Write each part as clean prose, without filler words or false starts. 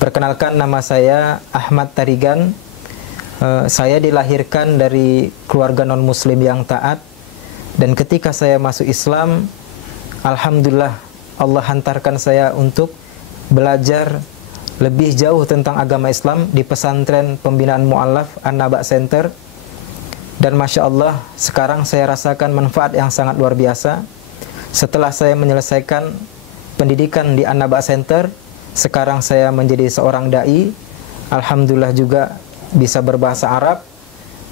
Perkenalkan, nama saya Ahmad Tarigan. Saya dilahirkan dari keluarga non-muslim yang taat. Dan ketika saya masuk Islam, alhamdulillah Allah hantarkan saya untuk belajar lebih jauh tentang agama Islam di pesantren pembinaan mu'allaf An-Naba Center. Dan Masya Allah, sekarang saya rasakan manfaat yang sangat luar biasa. Setelah saya menyelesaikan pendidikan di An-Naba Center, sekarang saya menjadi seorang da'i. Alhamdulillah juga bisa berbahasa Arab.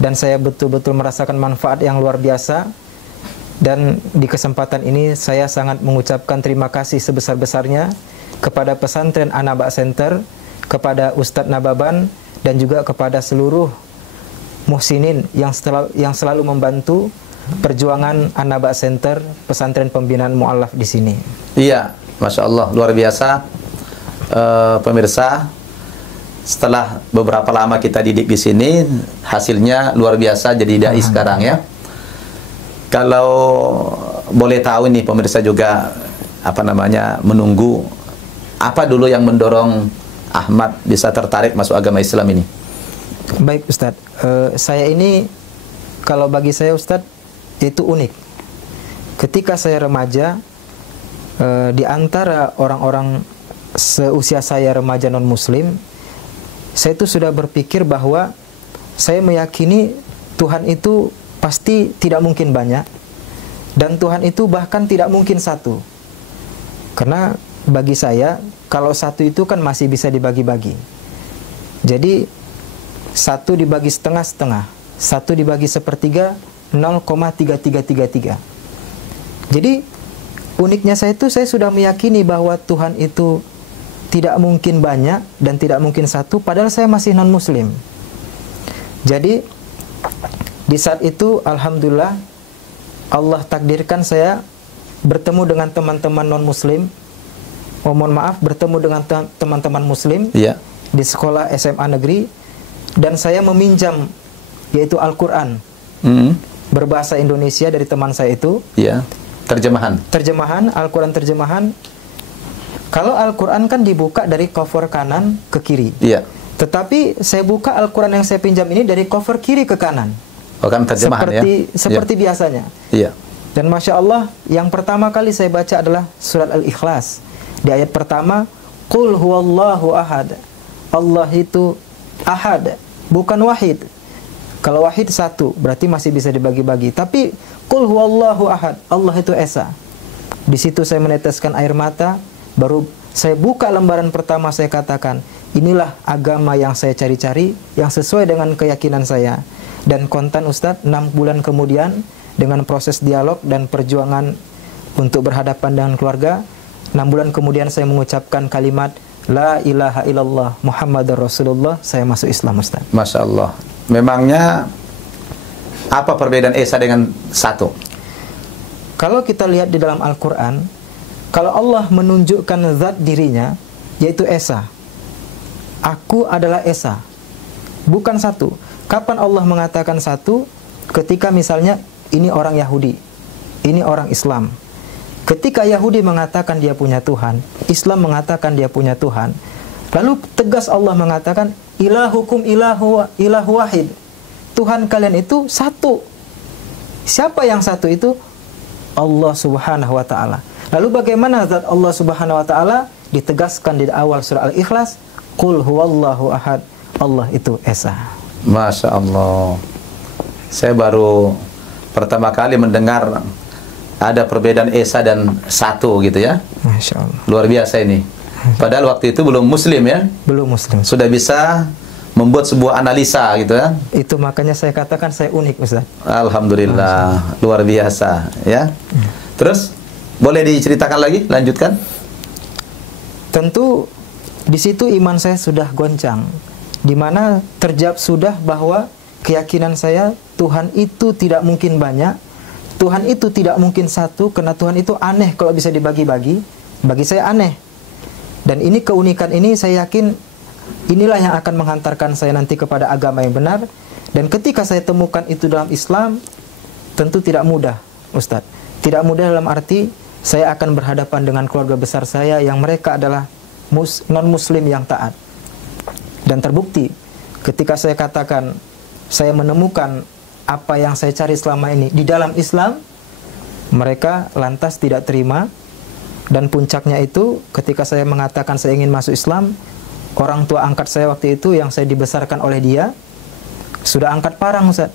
Dan saya betul-betul merasakan manfaat yang luar biasa. Dan di kesempatan ini saya sangat mengucapkan terima kasih sebesar-besarnya kepada pesantren An-Naba Center, kepada Ustadz Nababan, dan juga kepada seluruh muhsinin yang selalu membantu perjuangan An-Naba Center, pesantren pembinaan mu'allaf di sini. Iya, Masya Allah, luar biasa. Pemirsa, setelah beberapa lama kita didik di sini, hasilnya luar biasa jadi dai sekarang ya. Kalau boleh tahu nih pemirsa juga menunggu apa dulu yang mendorong Ahmad bisa tertarik masuk agama Islam ini? Baik Ustadz, saya ini kalau bagi saya Ustadz itu unik. Ketika saya remaja, di antara orang-orang seusia saya remaja non-muslim, saya itu sudah berpikir bahwa saya meyakini Tuhan itu pasti tidak mungkin banyak, dan Tuhan itu bahkan tidak mungkin satu. Karena bagi saya, kalau satu itu kan masih bisa dibagi-bagi. Jadi satu dibagi setengah-setengah, satu dibagi sepertiga, 0,3333. Jadi uniknya saya sudah meyakini bahwa Tuhan itu tidak mungkin banyak dan tidak mungkin satu, padahal saya masih non-muslim. Jadi di saat itu alhamdulillah Allah takdirkan saya bertemu dengan teman-teman non-muslim. Mohon maaf, bertemu dengan teman-teman muslim di sekolah SMA negeri. Dan saya meminjam yaitu Al-Quran berbahasa Indonesia dari teman saya itu. Terjemahan Al-Quran, terjemahan. Kalau Al-Quran kan dibuka dari cover kanan ke kiri. Tetapi saya buka Al-Quran yang saya pinjam ini dari cover kiri ke kanan. Kan terjemahan seperti biasanya. Dan Masya Allah, yang pertama kali saya baca adalah surat Al-Ikhlas. Di ayat pertama, Qul huwallahu ahad. Allah itu ahad, bukan wahid. Kalau wahid satu, berarti masih bisa dibagi-bagi. Tapi Qul huwallahu ahad, Allah itu esa. Di situ saya meneteskan air mata. Baru saya buka lembaran pertama, saya katakan, inilah agama yang saya cari-cari, yang sesuai dengan keyakinan saya. Dan kontan Ustadz, 6 bulan kemudian, dengan proses dialog dan perjuangan untuk berhadapan dengan keluarga, 6 bulan kemudian saya mengucapkan kalimat La ilaha illallah Muhammadar Rasulullah, saya masuk Islam Ustaz. Masya Allah. Memangnya apa perbedaan Esa dengan satu? Kalau kita lihat di dalam Al-Quran, kalau Allah menunjukkan zat dirinya, yaitu Esa, aku adalah Esa, bukan satu. Kapan Allah mengatakan satu? Ketika misalnya ini orang Yahudi, ini orang Islam. Ketika Yahudi mengatakan dia punya Tuhan, Islam mengatakan dia punya Tuhan, lalu tegas Allah mengatakan ilahukum ilahu wahid. Tuhan kalian itu satu. Siapa yang satu itu? Allah Subhanahu wa taala. Lalu bagaimana zat Allah Subhanahu wa taala? Ditegaskan di awal surah Al-Ikhlas, Qul huwallahu ahad. Allah itu esa. Masya Allah. Saya baru pertama kali mendengar ada perbedaan Esa dan satu gitu ya. Masya Allah. Luar biasa ini. Padahal waktu itu belum muslim ya. Belum muslim. Sudah bisa membuat sebuah analisa gitu ya. Itu makanya saya katakan saya unik Ustaz. Alhamdulillah. Luar biasa ya. Terus boleh diceritakan lagi, lanjutkan. Tentu di situ iman saya sudah goncang, di mana terjawab sudah bahwa keyakinan saya Tuhan itu tidak mungkin banyak, Tuhan itu tidak mungkin satu, karena Tuhan itu aneh kalau bisa dibagi-bagi. Bagi saya aneh. Dan ini keunikan ini saya yakin inilah yang akan menghantarkan saya nanti kepada agama yang benar. Dan ketika saya temukan itu dalam Islam, tentu tidak mudah, Ustadz. Tidak mudah dalam arti saya akan berhadapan dengan keluarga besar saya yang mereka adalah non-muslim yang taat. Dan terbukti ketika saya katakan saya menemukan apa yang saya cari selama ini di dalam Islam, mereka lantas tidak terima. Dan puncaknya itu ketika saya mengatakan saya ingin masuk Islam, orang tua angkat saya waktu itu yang saya dibesarkan oleh dia sudah angkat parang, Ustaz.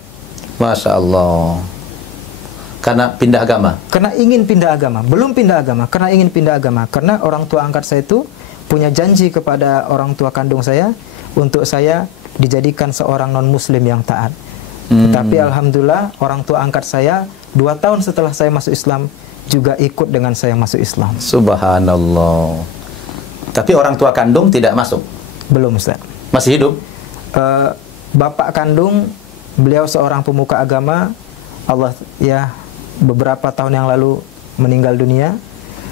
Masya Allah. Karena pindah agama? Karena ingin pindah agama. Belum pindah agama, karena ingin pindah agama. Karena orang tua angkat saya itu punya janji kepada orang tua kandung saya untuk saya dijadikan seorang non-muslim yang taat. Tetapi alhamdulillah orang tua angkat saya 2 tahun setelah saya masuk Islam juga ikut dengan saya masuk Islam. Subhanallah. Tapi orang tua kandung tidak masuk? Belum, Ustaz. Masih hidup? Bapak kandung, beliau seorang pemuka agama. Allah ya beberapa tahun yang lalu meninggal dunia.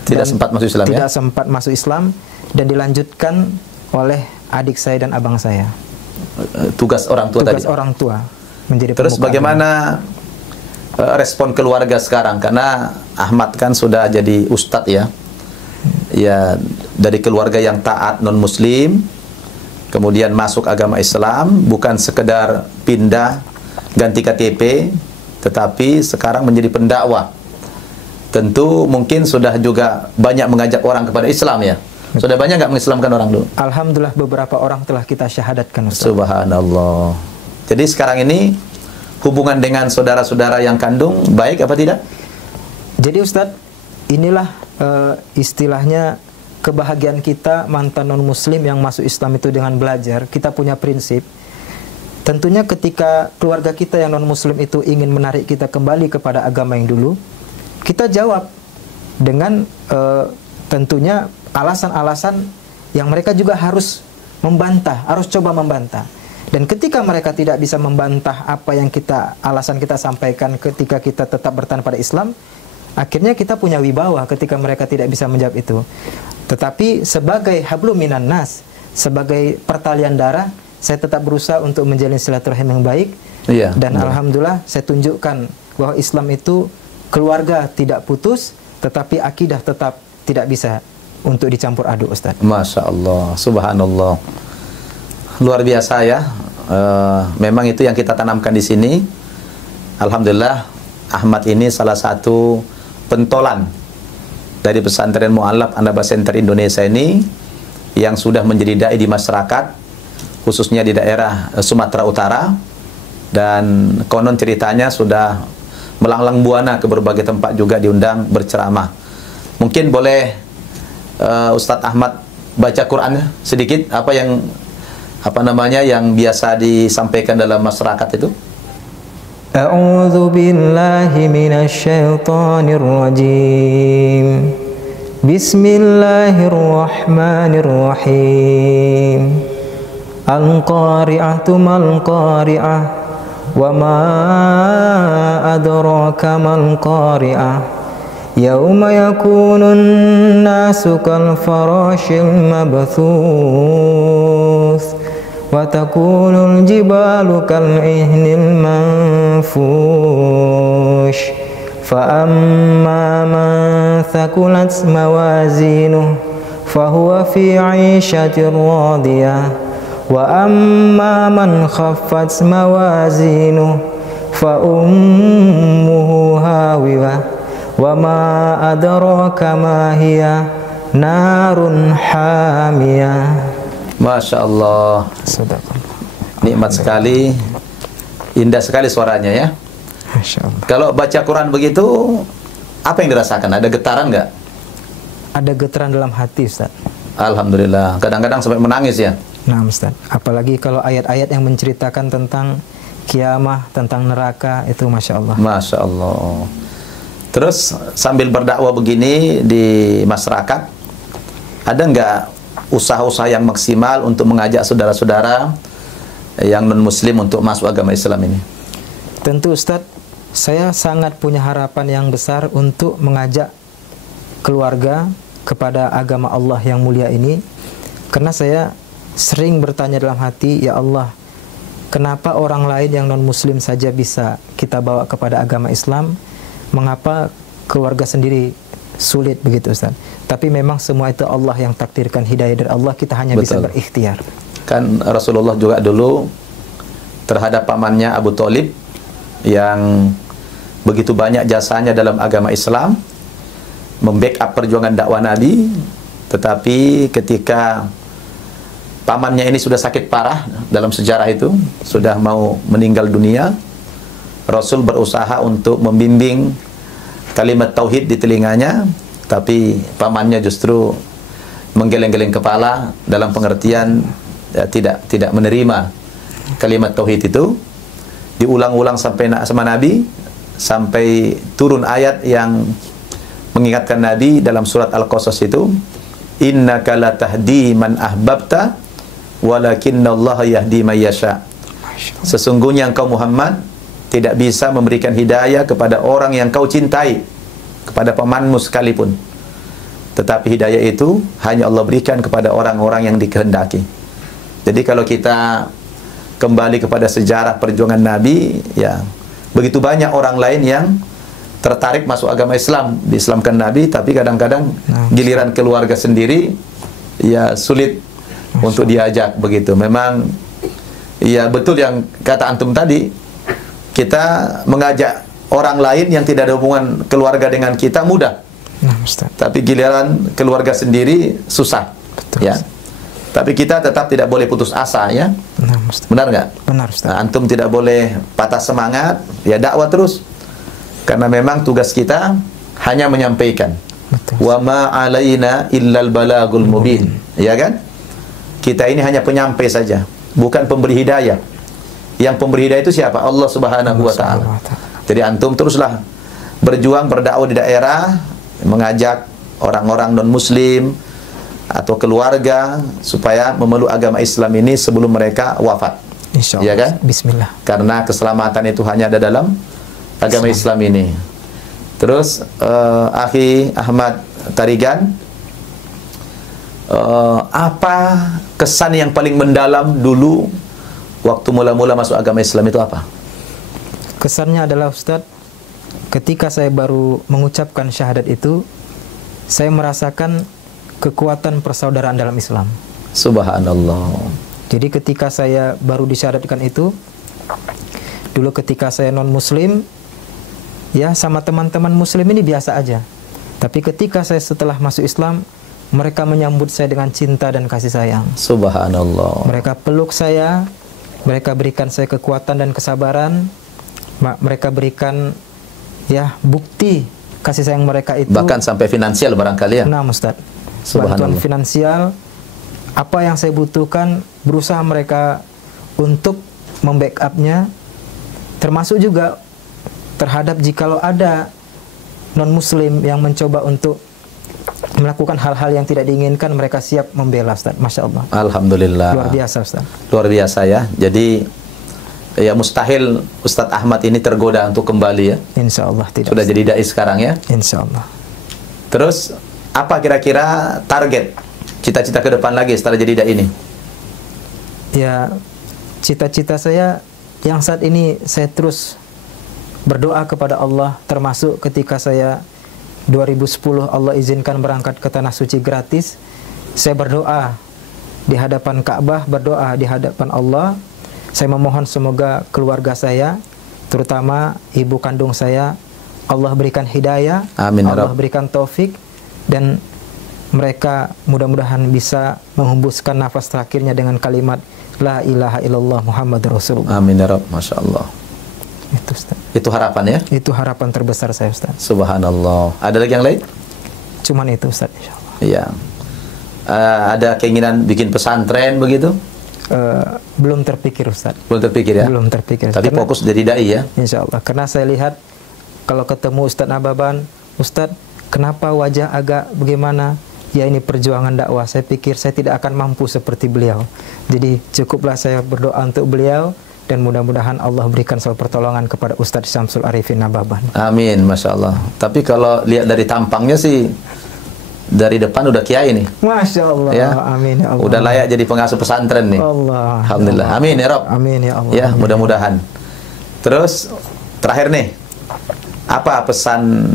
Tidak sempat masuk Islam, tidak sempat masuk Islam, dan dilanjutkan oleh adik saya dan abang saya. Tugas orang tua tadi? Tugas orang tua menjadi Terus pemuka bagaimana respon keluarga sekarang? Karena Ahmad kan sudah jadi ustadz ya. Ya, dari keluarga yang taat non-muslim, kemudian masuk agama Islam, bukan sekedar pindah ganti KTP, tetapi sekarang menjadi pendakwah. Tentu mungkin sudah juga banyak mengajak orang kepada Islam ya. Sudah banyak nggak mengislamkan orang dulu? Alhamdulillah beberapa orang telah kita syahadatkan, Ustaz. Subhanallah. Jadi sekarang ini hubungan dengan saudara-saudara yang kandung baik apa tidak? Jadi Ustaz, inilah istilahnya kebahagiaan kita mantan non-muslim yang masuk Islam itu dengan belajar. Kita punya prinsip. Tentunya ketika keluarga kita yang non-muslim itu ingin menarik kita kembali kepada agama yang dulu, kita jawab dengan tentunya alasan-alasan yang mereka juga harus membantah, harus coba membantah. Dan ketika mereka tidak bisa membantah apa yang alasan kita sampaikan ketika kita tetap bertahan pada Islam, akhirnya kita punya wibawa ketika mereka tidak bisa menjawab itu. Tetapi sebagai hablum minan nas, sebagai pertalian darah, saya tetap berusaha untuk menjalin silaturahim yang baik. Iya, dan alhamdulillah saya tunjukkan bahwa Islam itu keluarga tidak putus, tetapi akidah tetap tidak bisa untuk dicampur aduk, Ustaz. Masya Allah, subhanallah. Luar biasa ya. Memang itu yang kita tanamkan di sini. Alhamdulillah, Ahmad ini salah satu pentolan dari pesantren Mu'allaf An-Naba Center Indonesia ini yang sudah menjadi dai di masyarakat, khususnya di daerah Sumatera Utara, dan konon ceritanya sudah melanglang buana ke berbagai tempat juga diundang berceramah. Mungkin boleh Ustadz Ahmad baca Quran sedikit, yang biasa disampaikan dalam masyarakat itu? A'udzu billahi minasy syaithanir rajim. Bismillahirrahmanirrahim. Al-qari'atu mal-qari'ah wa ma adraka mal-qari'ah. Yauma yakunun nasu kal farashil mabthuth wa takunul jibalu kal ihnil manfush fa amma man thaqulat mawazinuhu fahuwa fi 'ishatir radiyah wa amma man khaffat mawazinuhu fa ummuhu hawiyah wa ma adraka ma hiya narun hamiyah. Masya Allah, nikmat sekali, indah sekali suaranya ya. Masya Allah. Kalau baca Quran begitu, apa yang dirasakan? Ada getaran nggak? Ada getaran dalam hati, Ustaz. Alhamdulillah, kadang-kadang sampai menangis ya. Nah, Ustaz, apalagi kalau ayat-ayat yang menceritakan tentang kiamah, tentang neraka, itu Masya Allah. Masya Allah. Terus sambil berdakwah begini di masyarakat, ada nggak usaha-usaha yang maksimal untuk mengajak saudara-saudara yang non-muslim untuk masuk agama Islam ini? Tentu Ustadz, saya sangat punya harapan yang besar untuk mengajak keluarga kepada agama Allah yang mulia ini. Karena saya sering bertanya dalam hati, ya Allah, kenapa orang lain yang non-muslim saja bisa kita bawa kepada agama Islam? Mengapa keluarga sendiri sulit begitu Ustaz. Tapi memang semua itu Allah yang takdirkan, hidayah dari Allah, kita hanya bisa berikhtiar. Kan Rasulullah juga dulu terhadap pamannya Abu Thalib yang begitu banyak jasanya dalam agama Islam, membackup perjuangan dakwah Nabi, tetapi ketika pamannya ini sudah sakit parah dalam sejarah itu, sudah mau meninggal dunia, Rasul berusaha untuk membimbing kalimat tauhid di telinganya, tapi pamannya justru menggeleng-geleng kepala dalam pengertian tidak menerima kalimat tauhid itu. Diulang-ulang sampai sama Nabi, sampai turun ayat yang mengingatkan Nabi dalam surat Al-Qasas itu, innaka latahdi man ahbabta walakinnallaha yahdi may yasha. Sesungguhnya engkau Muhammad tidak bisa memberikan hidayah kepada orang yang kau cintai, kepada pamanmu sekalipun, tetapi hidayah itu hanya Allah berikan kepada orang-orang yang dikehendaki. Jadi kalau kita kembali kepada sejarah perjuangan Nabi, ya begitu banyak orang lain yang tertarik masuk agama Islam, diislamkan Nabi, tapi kadang-kadang giliran keluarga sendiri ya sulit untuk diajak begitu. Memang ya betul yang kata antum tadi, kita mengajak orang lain yang tidak ada hubungan keluarga dengan kita mudah, tapi giliran keluarga sendiri susah. Betul, ya. Tapi kita tetap tidak boleh putus asa, ya. Benar nggak? Benar, Ustaz. Nah, antum tidak boleh patah semangat, ya dakwah terus. Karena memang tugas kita hanya menyampaikan. Wa ma alaina illal balagul mubin. Ya kan? Kita ini hanya penyampai saja, bukan pemberi hidayah. Yang pemberi hidayah itu siapa? Allah Subhanahu wa taala. Jadi antum teruslah berjuang berdakwah di daerah, mengajak orang-orang non muslim atau keluarga supaya memeluk agama Islam ini sebelum mereka wafat. Insyaallah. Ya kan? Bismillah. Karena keselamatan itu hanya ada dalam agama Islam ini. Terus Akhi Ahmad Tarigan, apa kesan yang paling mendalam dulu waktu mula-mula masuk agama Islam itu apa? Kesannya adalah Ustadz, ketika saya baru mengucapkan syahadat itu, saya merasakan kekuatan persaudaraan dalam Islam. Subhanallah. Jadi ketika saya baru disyahadatkan itu, dulu ketika saya non muslim, ya sama teman-teman muslim ini biasa aja. Tapi ketika saya setelah masuk Islam, mereka menyambut saya dengan cinta dan kasih sayang. Subhanallah. Mereka peluk saya, mereka berikan saya kekuatan dan kesabaran, mereka berikan ya bukti kasih sayang mereka itu. Bahkan sampai finansial barangkali ya. Nah, Ustaz. Bantuan finansial, apa yang saya butuhkan berusaha mereka untuk membackupnya, termasuk juga terhadap jikalau ada non muslim yang mencoba untuk melakukan hal-hal yang tidak diinginkan, mereka siap membela, Ustaz. Masya Allah. Alhamdulillah. Luar biasa, Ustaz. Luar biasa ya. Jadi ya mustahil Ustadz Ahmad ini tergoda untuk kembali ya. Insya Allah tidak. Sudah jadi dai sekarang ya. Insya Allah. Terus apa kira-kira target cita-cita ke depan lagi setelah jadi dai ini? Ya, cita-cita saya yang saat ini saya terus berdoa kepada Allah, termasuk ketika saya 2010 Allah izinkan berangkat ke Tanah Suci gratis, saya berdoa di hadapan Ka'bah, berdoa di hadapan Allah. Saya memohon semoga keluarga saya, terutama ibu kandung saya, Allah berikan hidayah, Amin, Allah Rab. berikan taufik, dan mereka mudah-mudahan bisa menghembuskan nafas terakhirnya dengan kalimat La ilaha illallah Muhammad Rasulullah. Amin ya Rab. Masya Allah. Itu, Ustaz. Itu harapan ya? Itu harapan terbesar saya, Ustaz. Subhanallah. Ada lagi yang lain? Cuman itu, Ustaz, insyaallah. Iya. Ada keinginan bikin pesantren begitu? Belum terpikir, Ustaz. Belum terpikir ya? Belum terpikir. Tapi Karena, fokus jadi dai ya? insyaallah. Karena saya lihat kalau ketemu Ustaz Nababan, Ustaz, kenapa wajah agak bagaimana? Ya ini perjuangan dakwah. Saya pikir saya tidak akan mampu seperti beliau. Jadi cukuplah saya berdoa untuk beliau, dan mudah-mudahan Allah berikan selalu pertolongan kepada Ustadz Syamsul Arifin Nababan. Amin, Masya Allah. Tapi kalau lihat dari tampangnya sih, dari depan udah kiai nih. Masya Allah. Ya? Amin ya Allah. Udah layak jadi pengasuh pesantren nih. Allah. Alhamdulillah. Amin ya Rob. Amin ya Allah. Ya, mudah-mudahan. Terus terakhir nih, apa pesan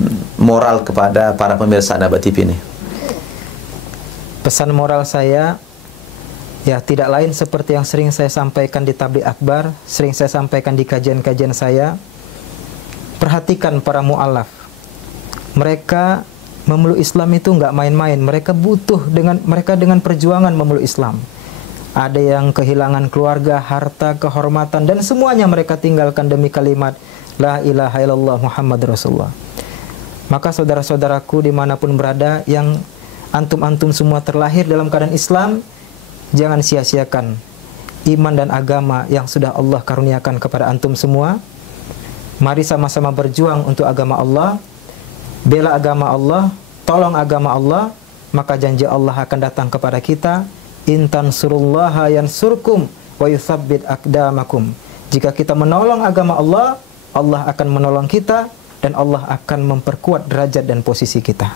moral kepada para pemirsa Naba TV ini? Pesan moral saya, ya tidak lain seperti yang sering saya sampaikan di tabligh akbar, sering saya sampaikan di kajian-kajian saya. Perhatikan para mu'alaf. Mereka memeluk Islam itu nggak main-main. Mereka dengan perjuangan memeluk Islam. Ada yang kehilangan keluarga, harta, kehormatan, dan semuanya mereka tinggalkan demi kalimat La ilaha illallah Muhammad Rasulullah. Maka saudara-saudaraku dimanapun berada, yang antum-antum semua terlahir dalam keadaan Islam, jangan sia-siakan iman dan agama yang sudah Allah karuniakan kepada antum semua. Mari sama-sama berjuang untuk agama Allah, bela agama Allah, tolong agama Allah, maka janji Allah akan datang kepada kita. In tansurullaha yansurkum wa yutsabbit aqdamakum. Jika kita menolong agama Allah, Allah akan menolong kita dan Allah akan memperkuat derajat dan posisi kita.